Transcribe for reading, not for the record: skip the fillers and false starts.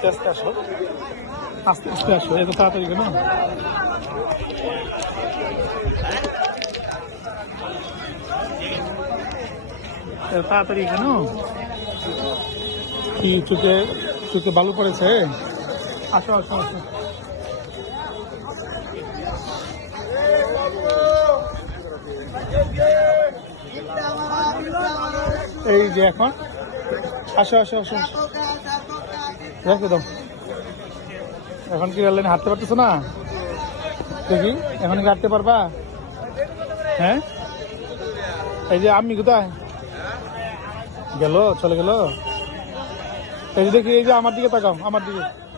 আস্তে আস্তে আসো, আস্তে আস্তে আসো, এত তাড়াতাড়ি কেন? এত তাড়াতাড়ি কেন? কি চোখে চোখে বালু পড়েছে? আসো আসো আসো। এই যে এখন আসো আসো আসো, রেখে দাও। এখন কি রেল লাইনে হাঁটতে পারতেছো না? দেখি এখন কি হাঁটতে পারবা? হ্যাঁ, এই যে আমি কোথায় গেল, চলে গেল। এই যে দেখি, এই যে আমার দিকে তাকাও, আমার দিকে।